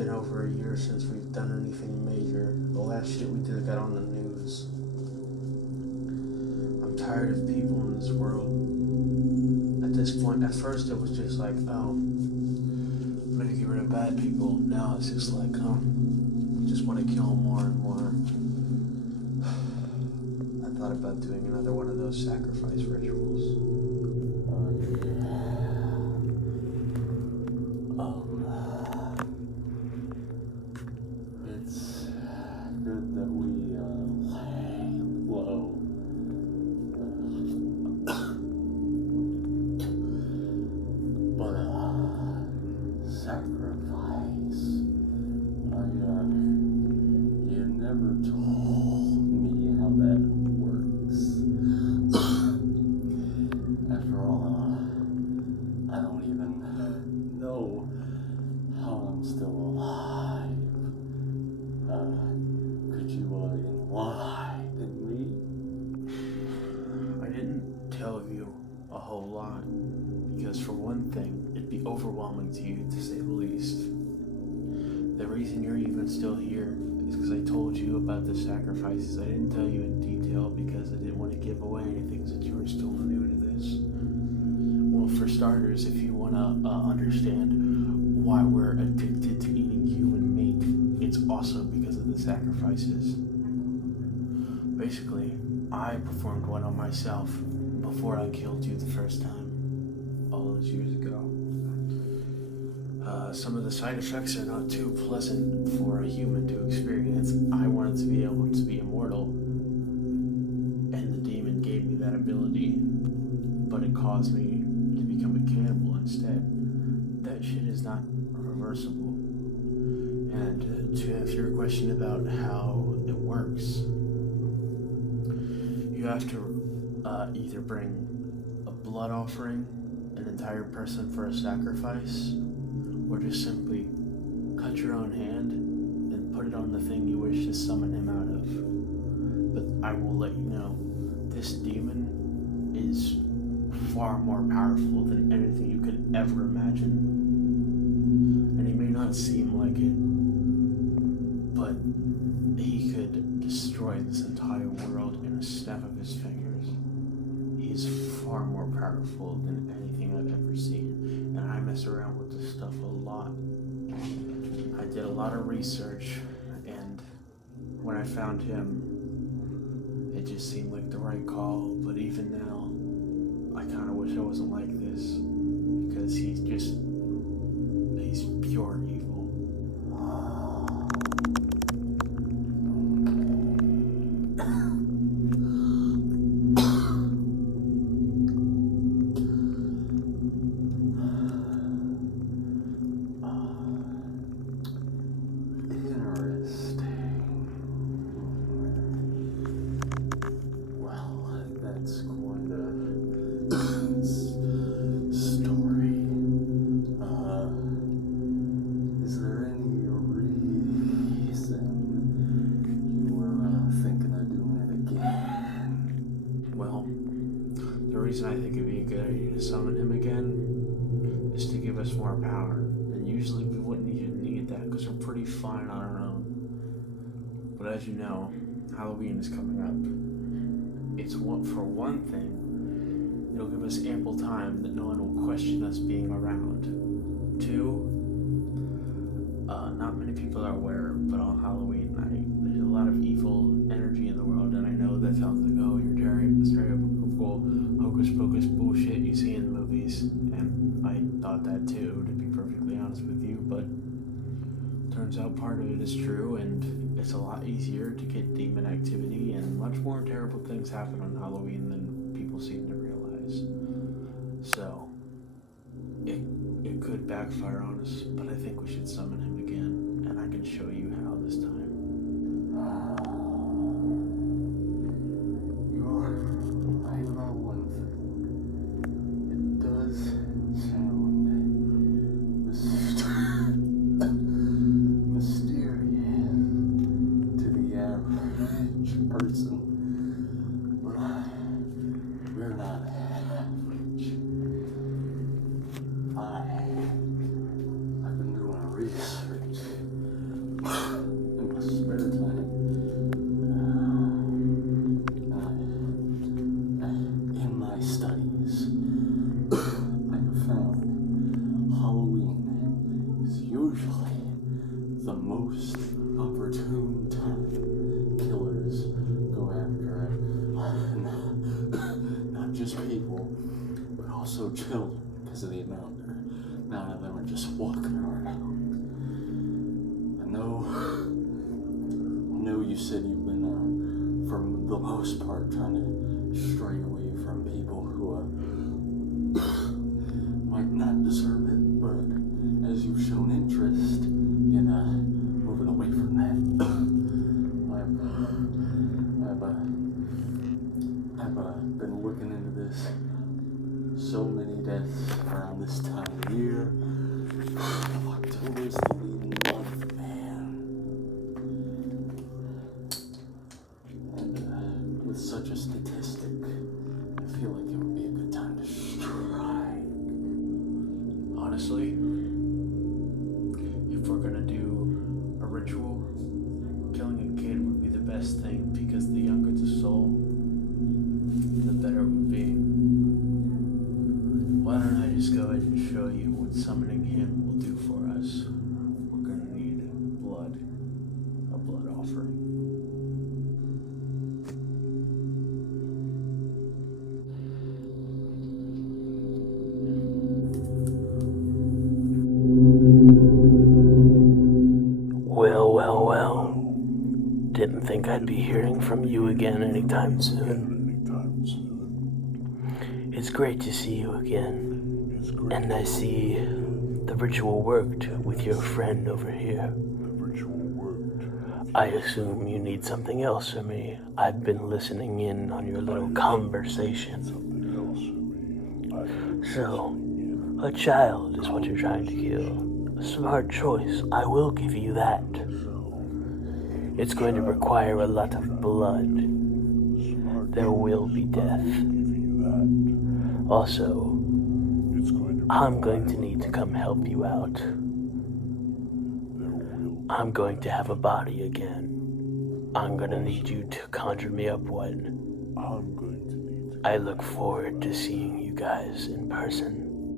been over a year since we've done anything major. The last shit we did got on the news. I'm tired of people in this world. At this point, at first it was just like, oh, I'm gonna get rid of bad people. Now it's just like, oh, I just want to kill them more and more. I thought about doing another one of those sacrifice rituals. It's good that we lay low. But sacrifice. You never told me how that works. After all, I don't even know how I'm still alive. Could you enlighten me? I didn't tell you a whole lot because, for one thing, it'd be overwhelming to you, to say the least. The reason you're even still here is because I told you about the sacrifices. I didn't tell you in detail because I didn't want to give away anything since you were still new to this. Well, for starters, if you want to understand why we're addicted to eating human meat, it's also because of the sacrifices. Basically, I performed one on myself before I killed you the first time, all those years ago. Some of the side effects are not too pleasant for a human to experience. I wanted to be able to be immortal, and the demon gave me that ability, but it caused me to become a cannibal instead. That shit is not reversible. And to answer your question about how it works, you have to either bring a blood offering, an entire person for a sacrifice, or just simply cut your own hand and put it on the thing you wish to summon him out of. But I will let you know, this demon is far more powerful than anything you could ever imagine. And he may not seem like it, but he could destroy this entire world in a snap of his fingers. He's far more powerful than anything I've ever seen, and I mess around with this stuff a lot. I did a lot of research, and when I found him, it just seemed like the right call. But even now, I kind of wish I wasn't like this, because he's pure evil. The reason I think it'd be a good idea to summon him again is to give us more power. And usually we wouldn't even need that because we're pretty fine on our own. But as you know, Halloween is coming up. For one thing, it'll give us ample time that no one will question us being around. Two, not many people are aware, but on Halloween night, there's a lot of evil energy in the world, and I know that sounds like, oh, you're stereotypical hocus pocus bullshit you see in movies, and I thought that too, to be perfectly honest with you, but turns out part of it is true, and it's a lot easier to get demon activity, and much more terrible things happen on Halloween than people seem to realize. So, it could backfire on us, but I think we should summon him again, and I can show you how this time. I've been doing research. opportune killers go after not just people, but also children, because of the amount of them are just walking around. I know you said you've been, for the most part, trying to stray away from people who might not deserve it, but as you've shown interest in moving away from that, I've been looking into this. So many deaths around this time of year. October's the leading month, man. And with such a statistic, I feel like it would be a good time to strike. Honestly, if we're gonna do a ritual, killing a kid would be the best thing because the younger the soul, the better it would be. Why don't I just go ahead and show you what summoning him will do for us? We're gonna need blood, a blood offering. Well. Didn't think I'd be hearing from you again anytime soon. It's great to see you again. And I see the ritual worked with your friend over here. I assume you need something else from me. I've been listening in on your little conversation. So, a child is what you're trying to kill. A smart choice, I will give you that. It's going to require a lot of blood. There will be death. Also, I'm going to need to come help you out. I'm going to have a body again. I'm going to need you to conjure me up one. I look forward to seeing you guys in person.